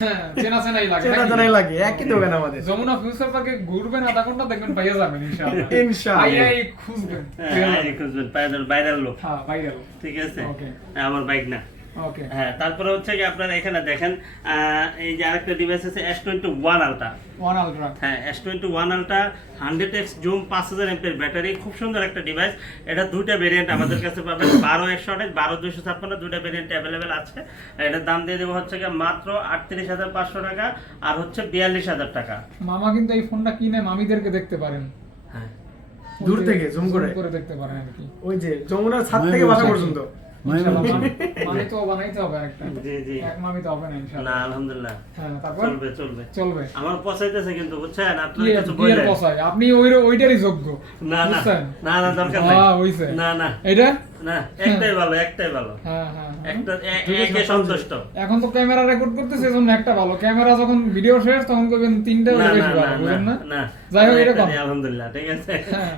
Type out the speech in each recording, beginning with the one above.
হ্যাঁ, চেনা চেনাই লাগে চেনা নাকি? জানাই লাগে একই দোকান আমাদের। যমুনা ফিউচার পার্কে ঘুরবেন আধা ঘন্টা দেখবেন পাইয়া যাবেন ইনশাআল্লাহ। ইনশাআল্লাহ। পাইয়াই খুঁজবেন। খুঁজবেন পাইবেন ভাইরাল লোক, হ্যাঁ, ভাইরাল। ঠিক আছে? ওকে। আমার বাইক না। ওকে। হ্যাঁ, তারপরে হচ্ছে কি আপনারা এখানে দেখেন এই যে আরেকটা ডিভাইস আছে S21 আলট্রা। One ultra. হ্যাঁ, S21 আলট্রা 100x জুম 5000 এমপির ব্যাটারি, খুব সুন্দর একটা ডিভাইস। এটা দুইটা ভেরিয়েন্ট আমাদের কাছে পাবেন, 12 128 12 256, দুইটা ভেরিয়েন্ট অ্যাভেলেবেল আছে। এটার দাম দিয়ে দেবো হচ্ছে কি মাত্র 38,500 টাকা আর হচ্ছে 42,000 টাকা। মামা কিন্তু এই ফোনটা কিনে মামিদেরকে দেখতে পারেন। হ্যাঁ, দূর থেকে জুম করে দেখতে পারেন আর কি। ওই যে যমুনার ছাদ থেকে বাসা পর্যন্ত। ইনশাআল্লাহ মামি তো বানাইতে হবে একটা। জি জি। এক মামি তো হবে না না, ইনশাআল্লাহ। আলহামদুলিল্লাহ হ্যাঁ, তারপর চলবে চলবে। চলবে। আমার পছাইতেছে কিন্তু বুঝছেন, আপনার কি কিছু কি এর বললেন পছাই? আপনি ওইটারই যোগ্য। না না বুঝছেন? না না, দরকার নাই। হইছে। না না এটা? না, একটাই ভালো, একটাই ভালো। হ্যাঁ, হ্যাঁ, হ্যাঁ। একটা একে সন্তুষ্ট। এখন তো ক্যামেরা রেকর্ড করতেছে এজন্য একটা ভালো, ক্যামেরা যখন ভিডিও শেষ তখন কইবেন তিনটা না বেশি না ভালো, না বুঝেন না? না, যাই হোক এটা কম। একটাই আলহামদুলিল্লাহ, ঠিক আছে। হ্যাঁ,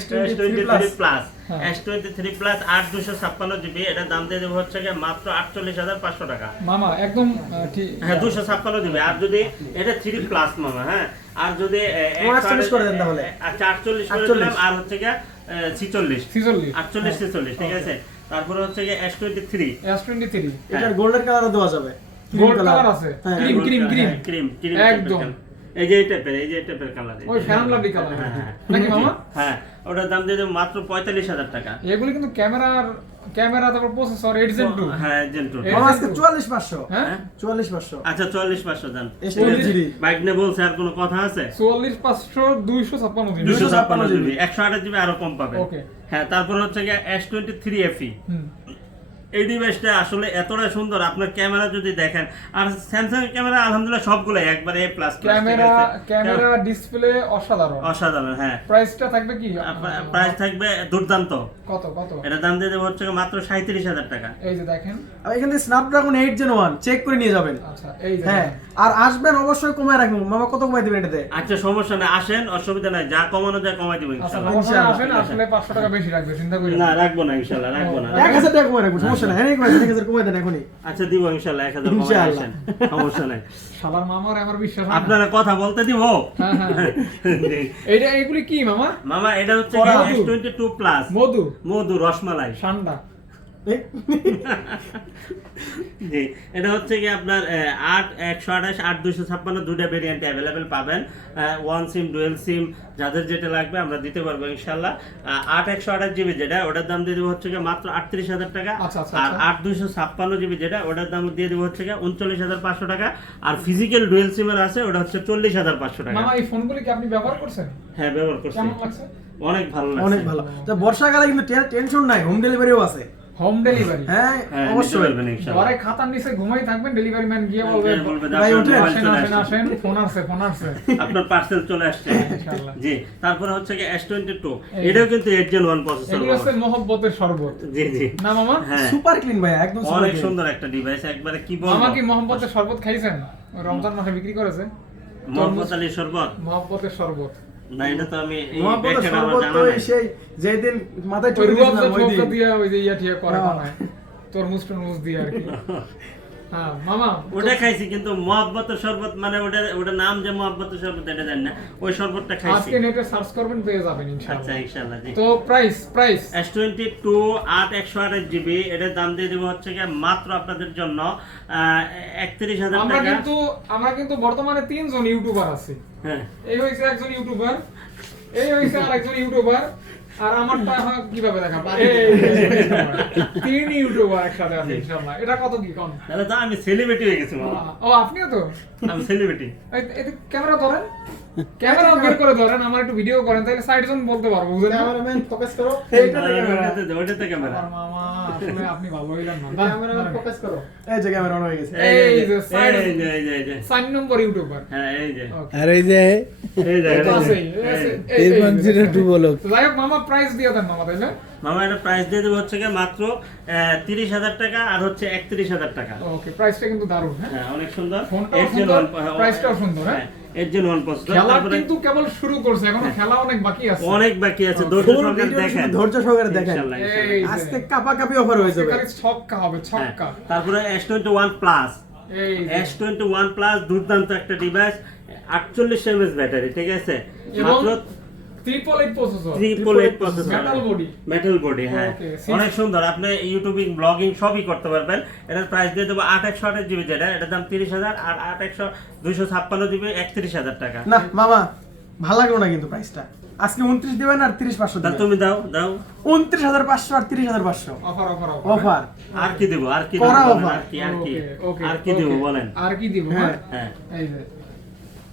S23 প্লাস, হ্যাঁ। S23 প্লাস 8256 জিবি, এটা দাম দিয়ে দেবো হচ্ছে গিয়ে মাত্র 48,500 টাকা। মামা একদম ঠিক। হ্যাঁ, 256 জিবি। আর যদি এটা 3 প্লাস মামা, হ্যাঁ, আর যদি 48 করে দেন তাহলে। আচ্ছা 48 করে দিলাম, আর হচ্ছে গিয়ে 46 46 48 46, ঠিক আছে। তারপরে হচ্ছে গিয়ে S23 S23 এটার গোল্ডেন কালারও দেওয়া যাবে। গোল্ড কালার আছে, হ্যাঁ, cream cream cream cream cream একদম। এই যে এই টাইপের কালার, ওই ফ্যান লাভলি কালার হ্যাঁ, হ্যাঁ। নাকি মামা? হ্যাঁ, ওটার দাম দিয়ে দেবো মাত্র 45,000 টাকা। এগুলো কিন্তু ক্যামেরা তারপর প্রসেসর 8 Gen 2। হ্যাঁ, Gen 2। এই- মামা আজকে 44,500। হ্যাঁ 44,500 আচ্ছা 44,500 দাম। S23 বাইক নিয়ে বলছে আর কোনো কথা আছে? 44,500 256 দিন। 256 জিবি, 128 জিবি আরো কম পাবে। ওকে। হ্যাঁ, তারপর হচ্ছে গিয়ে S23 FE। হুম। এই ডিভাইসটা আসলে এতটা সুন্দর, আপনার ক্যামেরা যদি দেখেন, আর স্যামসাং ক্যামেরা আলহামদুলিল্লাহ সবগুলো একবারে A++, ক্যামেরা ডিসপ্লে অসাধারণ। অসাধারণ। হ্যাঁ, প্রাইসটা থাকবে কি? প্রাইস থাকবে দুর্দান্ত। কত? এটা দাম দিয়ে দেবো হচ্ছে মাত্র 37,000 টাকা। এই যে দেখেন। আর এখান থেকে স্ন্যাপড্রাগন 8 Gen 1 চেক করে নিয়ে যাবেন। আচ্ছা, এই যে হ্যাঁ, আর আসবেন অবশ্যই কমায় রাখবেন। মামা কত কমায় দিবেন এটাতে? আচ্ছা, সমস্যা নেই, আসেন, অসুবিধা নাই, যা কমানো যায় কমাই দিব আচ্ছা, ইনশাআল্লাহ। নমস্কার, আসেন, আসলে 500 টাকা বেশি রাখবে, চিন্তা করি না, রাখবো না ইনশাআল্লাহ, রাখবো না। 1000 টাকা কমায় রাখবো, সমস্যা নাই। হ্যাঁ, 1000 কমায় দেন এখনই। আচ্ছা, দিব ইনশাআল্লাহ, 1000 কমাই ইনশাআল্লাহ। আসেন, সমস্যা নাই। শালার মামার আমার বিশ্বাস হয় না। আপনারা কথা বলতে দিব। হ্যাঁ, হ্যাঁ। জি। এগুলি কি মামা? মামা, এটা হচ্ছে মধু। S22 প্লাস মধু, মধু রসমালাই। ঠান্ডা। জি, এটা হচ্ছে কি আপনার 8 128 8 256 দুইটা ভেরিয়েন্ট अवेलेबल পাবেন। ওয়ান সিম, ডুয়াল সিম, যাদের যেটা লাগবে আমরা দিতে পারবো ইনশাআল্লাহ। 8 128 জিবি যেটা, ওটার দাম দিয়ে দেব হচ্ছে কি মাত্র 38,000 টাকা। আচ্ছা, আচ্ছা, আর আচ্ছা। 8 256 জিবি যেটা, ওটার দাম দিয়ে দেব হচ্ছে কি 39,500 টাকা। আর ফিজিক্যাল ডুয়াল সিমের আছে, ওটা হচ্ছে 40,500 টাকা। মামা এই ফোনগুলি কি আপনি ব্যবহার করছেন? হ্যাঁ, ব্যবহার করছি, কেমন লাগছে? অনেক ভালো লাগছে। অনেক ভালো। তো বর্ষাকালে কিন্তু টেনশন নাই, হোম ডেলিভারিও আছে। Home delivery? হ্যাঁ, হ্যাঁ, নিতে অবশ্যই। পারবেন ইনশাআল্লাহ। ঘরে খাতার নিচে ঘুমাই থাকবেন, ডেলিভারি ম্যান গিয়ে বলবে বলবে ভাই, আপনার ওঠেন, মোবাইল আসেন চলে আসেন আসছে। আসেন, ফোন আসছে। আপনার পার্সেল চলে আসছে ইনশাআল্লাহ। জি। তারপরে হচ্ছে কি S22, এই। এটাও কিন্তু 8 Gen 1 প্রসেসর। এগুলো হচ্ছে মহব্বতের শরবত, জি জি। না মামা? হ্যাঁ, সুপার ক্লিন ভাই, একদম সুপার অনেক ক্লিন। সুন্দর একটা ডিভাইস, একবারে কি বলবো। মামা কি মহব্বতের শরবত খাইছেন? ওই রমজান মাসে বিক্রি করেছে মোহাম্মদ আলী শরবত। মহব্বতের শরবত। না, এটা তো আমি এই মহাপদ ব্যাখ্যাটা আমার শরবত জানা তো নাই। এই সেই যেদিন মাথায় ওই চলে রুয়াবজা গেছিলাম ওই দিন। ঠোকা দিয়া ওই যে ইয়া টিয়া করে হ্যাঁ। বানায়, তরমুজ টরমুজ দিয়ে আর কি। হ্যাঁ মামা, ওটা খাইছি, কিন্তু মহব্বতের শরবত মানে ওটা নাম যে মহব্বতের শরবত এটা জানি না, ওই শরবতটা খাইছি। আজকে নেটে সার্চ করবেন পেয়ে যাবেন আচ্ছা, ইনশাআল্লাহ। ইনশাআল্লাহ জি। তো প্রাইস S22 8 128 জিবি, এটার দাম দিয়ে দেবো হচ্ছে কি মাত্র আপনাদের জন্য 31,000 টাকা। আমরা কিন্তু বর্তমানে 3 জন ইউটিউবার আছি। হ্যাঁ, এই হইছে একজন ইউটিউবার, এই হইছে আরেকজন ইউটিউবার, আর আমারটা কিভাবে দেখাবো? তিন ইউটিউবার একসাথে আছে ইনশাআল্লাহ। এটা কত কি কোন? তাহলে তো আমি সেলিব্রিটি হয়ে গেছি মামা। ও আপনিও তো? আমি সেলিব্রিটি। এই ক্যামেরা ধরেন, ক্যামেরা বের করে ধরেন, আমার একটু ভিডিও করেন, তাহলে সাইড জন বলতে পারবো, বুঝলেন? ক্যামেরাম্যান ফোকাস করো, এইটাতে ক্যামেরা। ওটাতে ক্যামেরা। আর মামা আসলে আপনি ভালো হইলেন না। ক্যামেরাম্যান ফোকাস করো। এই যে ক্যামেরা অন হয়ে গেছে। এই যে side- এই যে 4 নম্বর ইউটিউবার। হ্যাঁ, এই যে আর এই যে এটা আছে, এই যে। 1.02 বলক তো যাই হোক মামা, প্রাইস দিয়ে দেন মামা, তাইলে? মামা, এটা প্রাইস দিয়ে দেবো হচ্ছে কি মাত্র 30,000 টাকা, আর হচ্ছে 31,000 টাকা। ওকে, প্রাইসটা কিন্তু দারুণ। হ্যাঁ, হ্যাঁ, অনেক সুন্দর। ফোনটাও 8 Gen সুন্দর, 1 প্রাইসটাও সুন্দর। হ্যাঁ, 8 Gen 1 প্রসেসর। খেলা তারপরে কিন্তু কেবল শুরু করছে, এখনো খেলা অনেক বাকি আছে। অনেক বাকি আছে, Okay. ধৈর্য ফুল সহকারে ভিডিও দেখেন। ধৈর্য সহকারে দেখেন। ইনশাআল্লাহ, এই ইনশাআল্লাহ। যে। আজকে কাপাকাপি অফার হয়ে যাবে। খালি ছক্কা হবে, হ্যাঁ, ছক্কা। তারপরে S21 প্লাস এই যে। S21 প্লাস দুর্দান্ত একটা ডিভাইস, 48 mAh ব্যাটারি, ঠিক আছে, এবং মাত্র 888 processor, 888 processor, metal body. Metal body, হ্যাঁ, Okay, অনেক সুন্দর। আপনি ইউটিউবিং, ব্লগিং সবই করতে পারবেন। এটার প্রাইস দিয়ে দেবো 8/128 জিবি, যেটা এটার দাম 30,000, আর 256 জিবি 31,000 টাকা। না মামা ভালো লাগলো না কিন্তু প্রাইসটা। আজকে 29 দিবেন আর 30,500 তা দিবেন। তুমি দাও দাও 29,500 আর 30,500 অফার অফার। আর কি দেবো, আর কি করা দেবো বলেন, offer। আর কি, আর কি, ওকে, আর কি দেবো বলেন। আর কি দিব? হ্যাঁ। হ্যাঁ, এই যে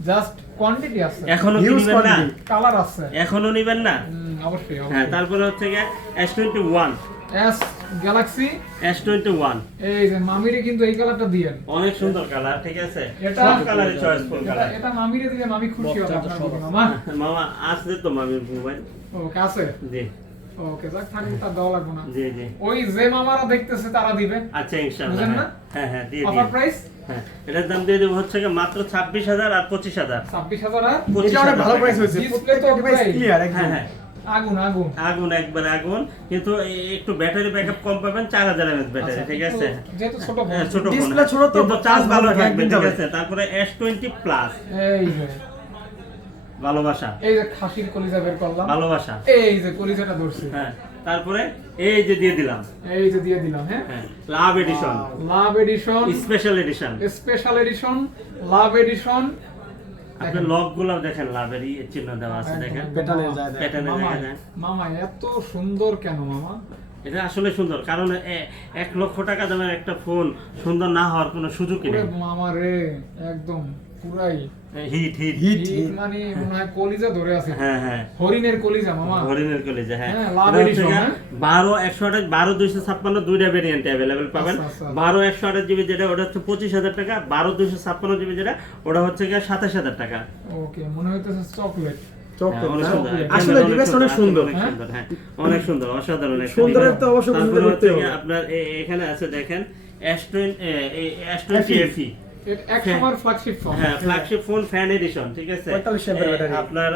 জাস্ট কোয়ান্টিটি আছে, এখনো কি Huge নিবেন না? quantity। কালার আছে, এখনো নিবেন না? অবশ্যই হ্যাঁ, অবশ্যই। তারপরে হচ্ছে গিয়ে S21, এস গ্যালাক্সি, S21 এই যে মামিরে কিন্তু এই কালারটা দিয়েন। অনেক সুন্দর কালার, ঠিক আছে, এটা- সব কালারে চয়েসফুল এটা কালার। এটা মামিরে দিলে মামি খুশি হবে আপনার প্রতি, মামা। মামা আসলে তো মামির মোবাইল, ওকে আছে, জি ওকে যাক থাকলে তার দেওয়া লাগবে না। জি জি, ওই যে মামারা দেখতেছে তারা দিবে। আচ্ছা ইনশাআল্লাহ। বুঝেন না? হ্যাঁ হ্যাঁ, দিয়ে অফার দিন। প্রাইস হ্যাঁ, এটার দাম দিয়ে দেবো হচ্ছে গিয়ে মাত্র 26,000 আর 25,000। 26,000 আর এটা অনেক ভালো প্রাইস হয়েছে। Display প্রত্যেকটা তো ডিভাইস প্রায়- ক্লিয়ার হ্যাঁ একদম। হ্যাঁ, আগুন আগুন। আগুন, একবার আগুন, কিন্তু একটু ব্যাটারি ব্যাকআপ কম পাবেন, 4000 mAh ব্যাটারি, আচ্ছা, ঠিক একটু আছে। যেহেতু ছোট হ্যাঁ, ফোন। ছোট ফোন, Display ছোট তো, কিন্তু চার্জ ভালো থাকবে, একদিন ঠিক যাবে। আছে। তারপরে S20 প্লাস, এই যে ভালোবাসা, এই যে খাসির কলিজা বের করলাম, ভালোবাসা, এই যে কলিজাটা ধরছি, হ্যাঁ। তারপরে এই যে দিয়ে দিলাম, এই যে দিয়ে দিলাম, হ্যাঁ হ্যাঁ, love edition, love edition, special edition. Special edition, love edition. আপনি লক গুলো দেখেন, লাভের চিহ্ন দেওয়া আছে, দেখেন প্যাটার্নের যায় দেখ। প্যাটার্নে মামা, দেখা যায়। মামা এত সুন্দর কেন মামা? এটা আসলে সুন্দর, কারণ 1 লক্ষ টাকা দামের একটা ফোন সুন্দর না হওয়ার কোনো সুযোগই ওরে নেই। মামা রে, একদম পুরাই হিট হিট, হিট হিট, মানে মনে হয় কলিজা ধরে আছে, হ্যাঁ হ্যাঁ, হরিণের কলিজা মামা। হরিণের কলেজে, হ্যাঁ। হ্যাঁ, লাভ এটা হচ্ছে edition, গিয়ে হ্যাঁ। 12 128 12 256 দুইটা ভেরিয়েন্ট अवेलेबल পাবেন। আচ্ছা, আচ্ছা। 12 128 জিবি যেটা ওটা হচ্ছে 25,000 টাকা, 12 256 জিবি যেটা ওটা হচ্ছে গিয়ে 27,000 টাকা। ওকে, মনে হইতেছে চকলেট। হ্যাঁ, অনেক সুন্দর। আসলে ডিভাইস অনেক সুন্দর। অনেক সুন্দর, হ্যাঁ, অনেক সুন্দর, অসাধারণ একটা সুন্দরের device। তো অবশ্যই তারপরে প্রশংসা করতে হচ্ছে গিয়ে হবে। আপনার এখানে আছে দেখেন S20 FE, এটা এক সময়ের ফ্ল্যাগশিপ ফোন। হ্যাঁ, ফ্ল্যাগশিপ ফোন, ফ্যান এডিশন, ঠিক আছে। 45 এর ব্যাটারি। আপনার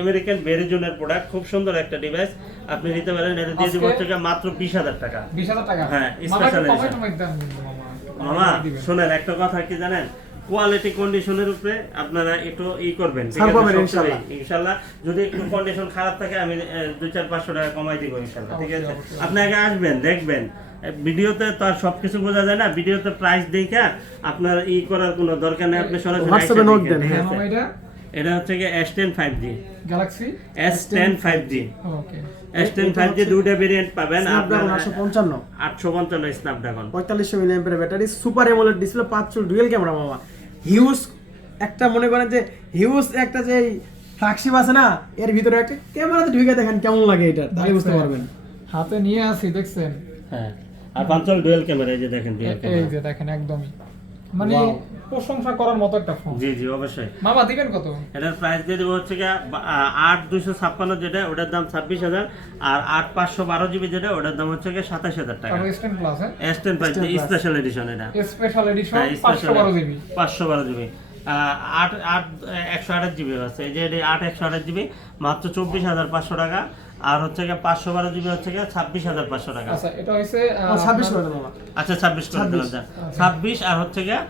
আমেরিকান ভেরিজনের প্রোডাক্ট, খুব সুন্দর একটা ডিভাইস, আপনি নিতে পারেন। এটা দিয়ে দিব আজকে- হচ্ছে গিয়ে মাত্র 20,000 টাকা। 20,000 টাকা। হ্যাঁ, মামা একটু special কমাই edition। টমাই দেন মামা, একটু কমাই মামা দিবেন। শুনেন, একটা কথা কি জানেন, কোয়ালিটি কন্ডিশনের উপরে আপনারা একটু করবেন, ঠিক ছাড় আছে, পাবেন সবসময়। ইনশাআল্লাহ। ইনশাআল্লাহ যদি একটু কন্ডিশন খারাপ থাকে আমি 2-4-500 টাকা কমাই দিব ইনশাআল্লাহ, ঠিক আছে। অবশ্যই, অবশ্যই। আপনি আগে আসবেন, দেখবেন। ভিডিওতে তো আর সবকিছু বোঝা যায় না, ভিডিওতে প্রাইস দেখে আপনার করার কোনো দরকার নেই, আপনি সরাসরি WhatsApp এ আইসা নোট দেখেন, দেন, ঠিক হ্যাঁ আছে। মামা, এটা এটা হচ্ছে কি S10 5G, Galaxy S10 5G, ওকে। S10 5G দুইটা ভেরিয়েন্ট পাবেন স্ন্যাপড্রাগন আপনারা। 855 855 Snapdragon, 4500 milliampere battery, super AMOLED display, 5 চুল ডুয়াল ক্যামেরা মামা। হিউজ একটা, মনে করেন যে হিউজ একটা যে ফ্ল্যাগশিপ আছে না, এর ভিতরে একটা ক্যামেরাতে ঢুকে দেখেন কেমন লাগে, এটা তাহলে বুঝতে পারবেন। হাতে নিয়ে আসি, দেখছেন? হ্যাঁ, আর 5 ডুয়াল ক্যামেরা, এই যে দেখেন ডুয়াল এই ক্যামেরা। যে দেখেন, একদমই মানে Wow. প্রশংসা করার মতো একটা ফোন। জি জি, অবশ্যই। মামা দিবেন কত? এটার প্রাইস দিয়ে দেবো হচ্ছে কি 8,256 যেটা ওটার দাম 26,000, আর 8,512 জিবি যেটা ওটার দাম হচ্ছে কি 27,000 টাকা। তারপর S10 প্লাস, হ্যাঁ S10 5G স্পেশাল এডিশন, এটা স্পেশাল এডিশন, হ্যাঁ, 512 জিবি। 512 জিবি, 128 জিবি আছে, এই যে 128 জিবি মাত্র 24,500 টাকা, আর হচ্ছে গিয়ে 512 জিবি হচ্ছে গিয়ে 26,500 টাকা। আচ্ছা, এটা হইছে 26 করে দেন মামা। আচ্ছা 26 করে দিলাম, 26 26 আর হচ্ছে গিয়ে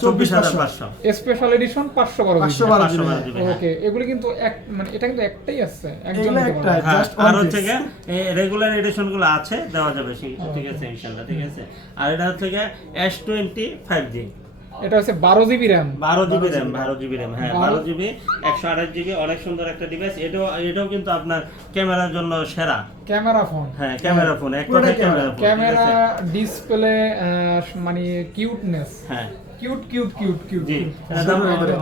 24,500। Special edition 512 GB. 512 জিবি, হ্যাঁ। ওকে, এগুলো কিন্তু এক, মানে এটা কিন্তু একটাই আছে, একজন এগুলো নিতে পারবে। একটা। হ্যাঁ, Just আর one হচ্ছে piece. গিয়ে রেগুলার এডিশন গুলো আছে, দেওয়া যাবে, ঠিক আছে ইনশাআল্লাহ, ঠিক আছে। আর এটা হচ্ছে গিয়ে S20 5G, এটা হচ্ছে 12 GB RAM. 12 GB RAM, 12 GB RAM, হ্যাঁ 12 12 জিবি 128 জিবি, অনেক সুন্দর একটা ডিভাইস। এটাও কিন্তু আপনার ক্যামেরার জন্য সেরা। ক্যামেরা ফোন, হ্যাঁ, ক্যামেরা ফোন, এক পুরোটাই কথায় ক্যামেরা ফোন, ঠিক ক্যামেরা, আছে? ডিসপ্লে, মানে কিউটনেস, হ্যাঁ কিউট কিউট কিউট কিউট। জি, এটার দাম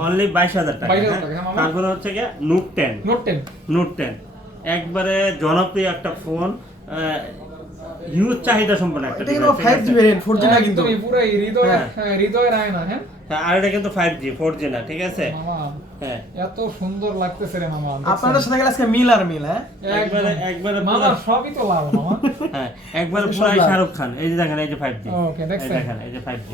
অনলি 22,000 টাকা। 22,000 হ্যাঁ। টাকা, হ্যাঁ, মামা। তারপরে হচ্ছে গিয়ে নোট 10, নোট 10। নোট 10 একবারে জনপ্রিয় একটা ফোন, হিউজ চাহিদা সম্পন্ন একটা এটা কিন্তু device, ঠিক 5G আছে? ভেরিয়েন্ট, 4G না কিন্তু। একদমই পুরো হৃদয়, হ্যাঁ। হৃদয়ের আয়না, হ্যাঁ হ্যাঁ, আর এটা কিন্তু 5G 4G না, ঠিক আছে। মামা, হ্যাঁ, এত সুন্দর লাগতেছে রে মামা। আপনাদের সাথে গেলে আজকে মিল আর মিল, হ্যাঁ একবারে মামা, পুরো- সবই তো লাভ মামা। হ্যাঁ, একবারে সব পুরাই লাভ। শাহরুখ খান। এই যে দেখেন, এই যে 5G, ওকে, এই দেখছেন? দেখেন, এই যে 5G,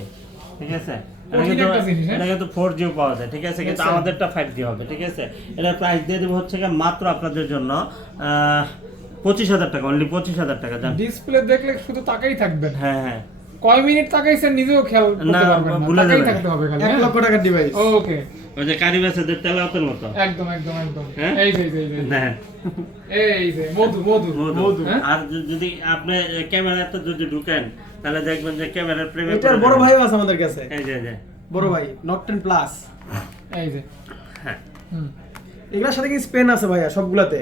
ঠিক আছে। এটা কঠিন কিন্তু একটা জিনিস, হ্যাঁ? এটা কিন্তু 4G ও পাওয়া যায়, ঠিক আছে, কিন্তু দেখছেন? আমাদেরটা 5G হবে, ঠিক আছে। এটার প্রাইস দিয়ে দেবো হচ্ছে গিয়ে মাত্র আপনাদের জন্য 25,000 টাকা, অনলি 25,000 টাকা। জান, ডিসপ্লে দেখলে শুধু তাকাই থাকবেন, হ্যাঁ হ্যাঁ, কয় মিনিট তাকাইছেন নিজেও খেয়াল না, করতে পারবেন না, ভুলে তাকাই যাবেন। থাকতে হবে খালি। 1 লক্ষ টাকার ডিভাইস। ওকে, ওই যে কারি বাসাদের তেলাওয়াতের মতো। একদম একদম একদম। হ্যাঁ? এই যে এই যে, এই যে হ্যাঁ, এই যে মধু মধু মধু। হ্যাঁ? আর যদি আপনি ক্যামেরাতে যদি ঢুকেন তাহলে দেখবেন যে ক্যামেরার প্রেমে এটার পড়ে বড় যাবেন। ভাইও আছে আমাদের কাছে, এই যে বড় ভাই নকটেন প্লাস। এই যে হ্যাঁ, হুম, এগুলোর সাথে কি স্পেন আছে ভাইয়া সবগুলাতে?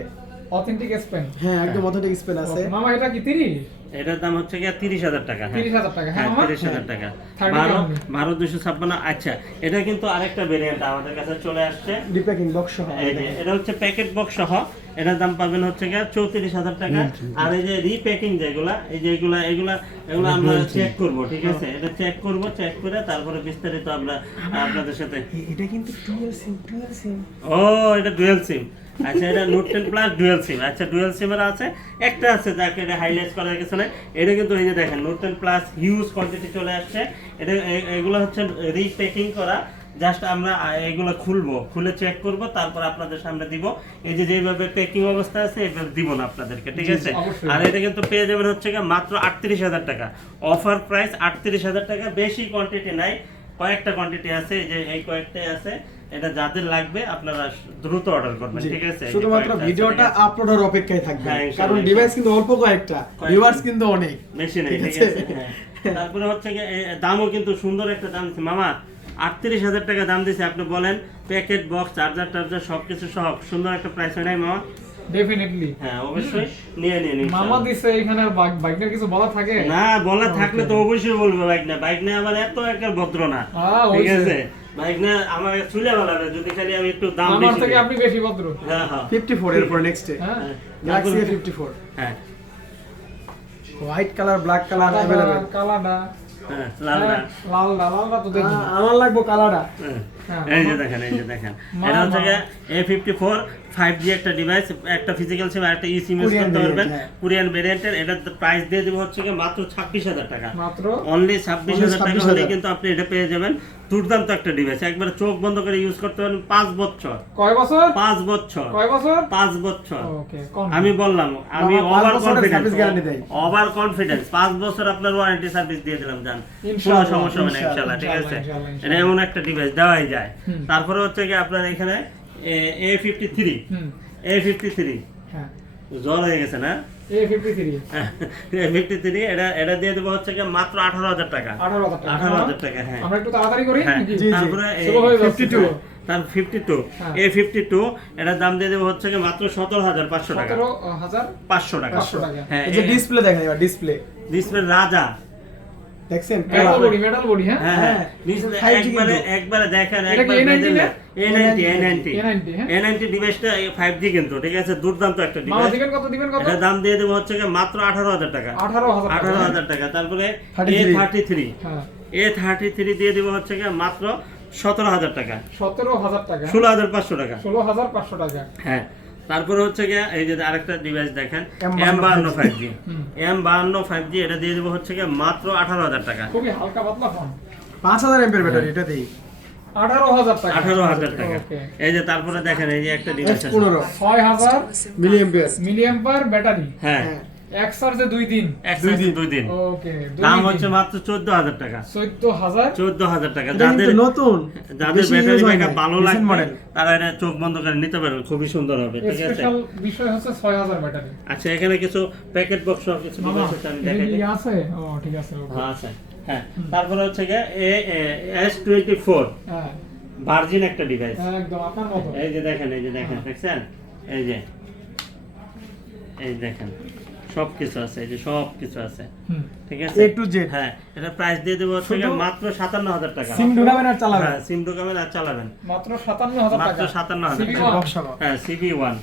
Authentic Spain. হ্যাঁ একদম অথেন্টিক স্পেন আছে। মামা এটা কি 30? এটার দাম হচ্ছে কি 30,000 টাকা। হ্যাঁ 30,000 টাকা, হ্যাঁ হ্যাঁ, মামা? 30,000 টাকা। 30 12 company। 12,256। আচ্ছা, এটা কিন্তু আরেকটা ভেরিয়েন্ট আমাদের কাছে চলে আসছে। ডিপ্যাকিং বক্স সহ। এই যে এটা হচ্ছে প্যাকেট বক্স সহ, এটার দাম পাবেন হচ্ছে গিয়ে 34,000 টাকা। আর এই যে রিপ্যাকিং যেগুলা, এই যে এগুলা আমরা চেক করব, ঠিক আছে? এটা চেক করব, চেক করে তারপরে বিস্তারিত আমরা আপনাদের সাথে। এটা কিন্তু ডুয়াল সিম। ও, এটা ডুয়াল সিম। আচ্ছা, এটা নোট 10 প্লাস ডুয়াল সিম। আচ্ছা, ডুয়াল সিমের আছে, একটা আছে যাকে এটা হাইলাইট করার কিছু নাই। এটা কিন্তু এই যে দেখেন নোট 10 প্লাস হিউজ কোয়ান্টিটি চলে আসছে। এটা এগুলো হচ্ছে রিপ্যাকিং করা। জাস্ট আমরা এগুলো খুলবো, খুলে চেক করব, তারপর আপনাদের সামনে দিব। এই যে যেভাবে প্যাকিং অবস্থা আছে এভাবে দিব না আপনাদেরকে, ঠিক আছে? অবশ্যই। আর এটা কিন্তু পেয়ে যাবেন হচ্ছে গিয়ে মাত্র 38,000 টাকা। অফার প্রাইস 38,000 টাকা। বেশি কোয়ান্টিটি নাই, কয়েকটা কোয়ান্টিটি আছে, এই যে এই কয়েকটাই আছে। এটা যাদের লাগবে আপনারা দ্রুত অর্ডার করবেন, ঠিক আছে? এই যে শুধুমাত্র কয়েকটা আছে, ভিডিওটা ঠিক আছে? আপলোড হওয়ার অপেক্ষায় থাকবে, হ্যাঁ, ইনশাআল্লাহ। কারণ ডিভাইস কিন্তু অল্প কয়েকটা, ভিউয়ার্স কিন্তু অনেক। বেশি নেই, ঠিক ঠিক আছে? আছে? হ্যাঁ। তারপরে হচ্ছে গিয়ে দামও কিন্তু সুন্দর একটা দাম দিচ্ছে মামা। 38,000 টাকা দাম দিচ্ছে। আপনি বলেন প্যাকেট বক্স চার্জার সবকিছু সহ সুন্দর একটা প্রাইস হয় নাই মামা? ডেফিনেটলি হ্যাঁ, অবশ্যই নিয়ে নিন মামা ইনশাআল্লাহ। দিছে এখানে। আর বাইকের কিছু বলা থাকে? না, বলা থাকলে তো অবশ্যই বলবো। বাইক না আমার এত একটা ভদ্র না, ঠিক হইছে। আছে? বাইক না আমার চুলে বলা না, যদি খালি আমি একটু দাম আমার বেশি থেকে দিই। আপনি বেশি ভদ্র। হ্যাঁ হ্যাঁ 54 এরপর নেক্সটে হ্যাঁ, গ্যালাক্সি A54 হ্যাঁ white colour, black colour available. কালাডা, হ্যাঁ, লালদা। লালদা তো দেখি। আমার লাগবে কালারটা। হ্যাঁ। হ্যাঁ, এই যে দেখেন, এই যে দেখেন, মা, এটা হচ্ছে মা। গিয়ে A54 5G একটা ডিভাইস, একটা ফিজিক্যাল সিম আর একটা ই সিম ইউজ Korean করতে পারবেন। variant, হ্যাঁ। কোরিয়ান ভেরিয়েন্টের। এটার প্রাইস দিয়ে দেবো হচ্ছে গিয়ে মাত্র 26,000 টাকা। মাত্র অনলি 26,000 টাকা 26,000 হলে কিন্তু আপনি এটা পেয়ে যাবেন। দুর্দান্ত একটা ডিভাইস, একবারে চোখ বন্ধ করে ইউজ করতে পারেন 5 বছর। কয় বছর? 5 বছর। কয় বছর? 5 বছর। ওকে, কোন? আমি বললাম, আমি বাবা, 5 ওভার বছরের কনফিডেন্স, service guarantee দেয়। Over confidence. 5 বছর আপনার ওয়ারেন্টি সার্ভিস দিয়ে দিলাম, জান। কোনো ইনশাআল্লাহ, সমস্যা হবে না ইনশাআল্লাহ, ঠিক আছে? এটা এমন একটা ডিভাইস দেওয়াই যায়। তারপরে হচ্ছে কি আপনার এখানে A53 হুম, A53 হ্যাঁ, জ্বর হয়ে গেছে না? A53 A53 এটা দিয়ে দেবো হচ্ছে কি মাত্র 18,000 টাকা। 18,000 টাকা। 18,000 টাকা, হ্যাঁ। আমরা একটু তাড়াতাড়ি করি হ্যাঁ, নাকি? জি, জি। তারপরে শুরু হয়ে যাচ্ছে, 52 শুরু। তার 52 হ্যাঁ। A52 এটার দাম দিয়ে দেবো হচ্ছে কি মাত্র 17,500 টাকা। 17,000 500 টাকা। 500 টাকা। হ্যাঁ, এই যে ডিসপ্লে দেখেন, এবার ডিসপ্লে ডিসপ্লে রাজা। দেখছেন? মেটাল বডি, হ্যাঁ? হ্যাঁ হ্যাঁ, ডিসপ্লে 5G একবারে দেখেন, এটা কি একবার A90 না? A90 A90, হ্যাঁ? A90 ডিভাইসটা 5G কিন্তু, ঠিক আছে? দুর্দান্ত একটা মামা ডিভাইস। দিবেন কত? দিবেন কত? এটা দাম দিয়ে দেবো হচ্ছে কি মাত্র 18,000 টাকা। 18,000 টাকা। 18,000 টাকা। তারপরে 33 A33 হ্যাঁ, দিয়ে দেবো হচ্ছে কি মাত্র 17,000 টাকা। 17,000 টাকা। 16,500 টাকা। 16,500 টাকা। হ্যাঁ, তারপরে হচ্ছে গিয়ে এই যে আরেকটা ডিভাইস দেখেন, M52 M52 5G। হুম। M52 5G এটা দিয়ে দেবো হচ্ছে গিয়ে মাত্র 18,000 টাকা। খুবই হালকা পাতলা ফোন। 5000 এমপির ব্যাটারি এটাতেই। 18,000 টাকা। 18,000 টাকা। ওকে। এই যে তারপরে দেখেন, এই যে একটা ডিভাইস আছে। F15 6,000 মিলি এমপিয়ার। মিলিঅ্যাম্পার ব্যাটারি। হ্যাঁ, এক চার্জে 2 দিন। একসাথে 2 দিন। ওকে, দাম হচ্ছে মাত্র 14,000 টাকা। 14,000। 14,000 টাকা। এটা কিন্তু নতুন, যাদের বেশি ব্যাটারি use হয় ব্যাকআপ নাই, ভালো recent লাগবে model। তারা এটা চোখ বন্ধ করে নিতে পারবে, খুবই সুন্দর হবে, ঠিক আছে? স্পেশাল বিষয় হচ্ছে 6,000 ব্যাটারি। আচ্ছা, এখানে কিছু প্যাকেট বক্স সহ কিছু মামা, ডিভাইস আছে, আমি দেখাই দিই। এটা আছে? ও ঠিক আছে, ওকে। হ্যাঁ আছে। হ্যাঁ, তারপরে হচ্ছে গিয়ে S24 হ্যাঁ, ভার্জিন একটা ডিভাইস। একদম আপনার মতো। এই যে দেখেন, দেখছেন? এই যে দেখেন, সবকিছু আছে, এই যে সবকিছু আছে, হুম, ঠিক আছে? A to Z। হ্যাঁ, এটা প্রাইস দিয়ে দেবো হচ্ছে গিয়ে শুধু মাত্র 57,000 টাকা। সিম ঢোকাবেন আর চালাবেন। হ্যাঁ, সিম ঢোকাবেন আর চালাবেন। মাত্র 57,000 টাকা। মাত্র 57,000 CB1 টাকা। বক্স সহ। হ্যাঁ, CB1